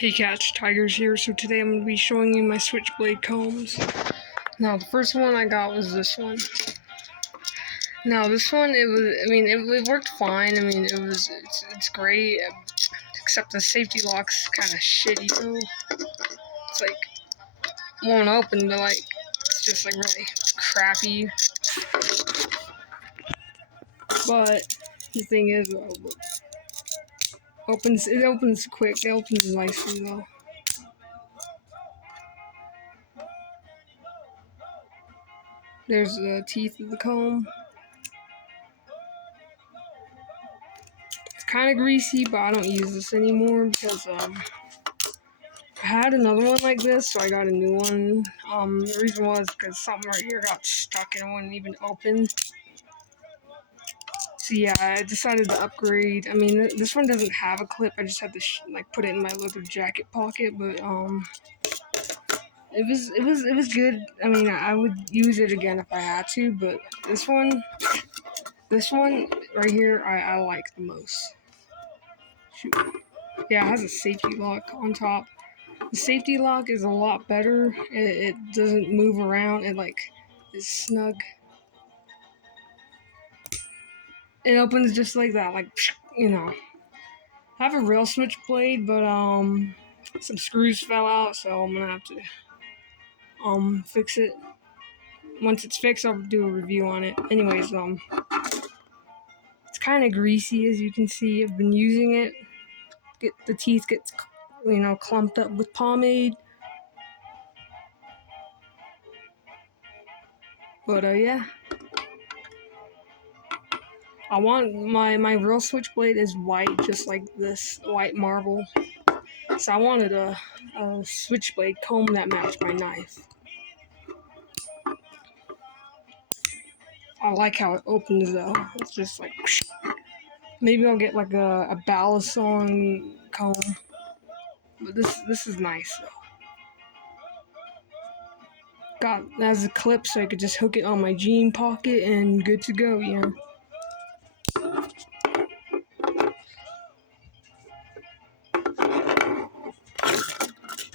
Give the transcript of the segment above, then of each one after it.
Hey cats, Tigers here. So today I'm going to be showing you my Switchblade combs. Now the first one I got was this one. Now this one, it worked fine. It's great, except the safety lock's kind of shitty though. It's like, won't open, but like, it's just like really crappy. But the thing is, it opens quick, it opens nicely though. There's the teeth of the comb. It's kind of greasy, but I don't use this anymore because I had another one like this, so I got a new one. The reason was because something right here got stuck and it wouldn't even open. So yeah, I decided to upgrade. I mean, this one doesn't have a clip. I just had to put it in my leather jacket pocket, but it was good. I mean, I would use it again if I had to, but this one right here, I like the most. Shoot. Yeah, it has a safety lock on top. The safety lock is a lot better. It doesn't move around. It is snug. It opens just like that, I have a real switchblade, but some screws fell out, so I'm gonna have to fix it. Once it's fixed, I'll do a review on it. Anyways, it's kind of greasy, as you can see. I've been using it. The teeth get clumped up with pomade. But yeah. I want my real switchblade is white, just like this white marble. So I wanted a switchblade comb that matched my knife. I like how it opens though. It's just like, maybe I'll get like a balisong comb. But this is nice though. It has a clip so I could just hook it on my jean pocket and good to go, you know.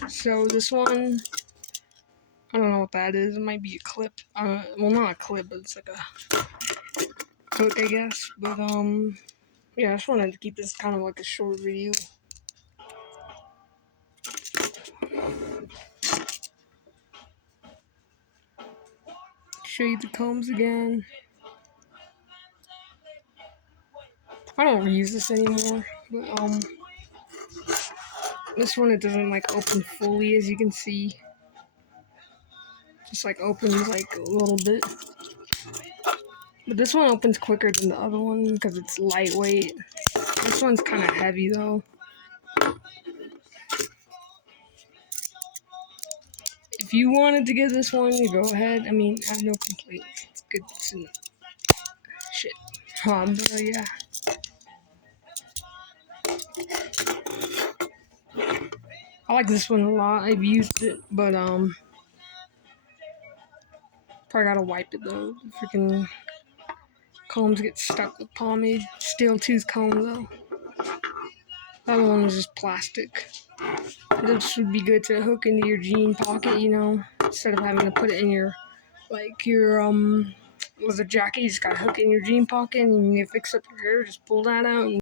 So this one, I don't know what that is. It might be a clip. Well, not a clip, but it's like a hook, I guess. But yeah, I just wanted to keep this kind of like a short video. Show you the combs again. I don't reuse this anymore, but this one, it doesn't open fully, as you can see. Just opens a little bit. But this one opens quicker than the other one because it's lightweight. This one's kind of heavy though. If you wanted to get this one, you go ahead. I mean, I have no complaints. It's good. Shit. But yeah. I like this one a lot. I've used it, but probably gotta wipe it though. The freaking combs get stuck with pomade. Steel tooth comb though. The other one is just plastic. This would be good to hook into your jean pocket, instead of having to put it in your leather jacket. You just gotta hook it in your jean pocket, and you fix up your hair. Just pull that out.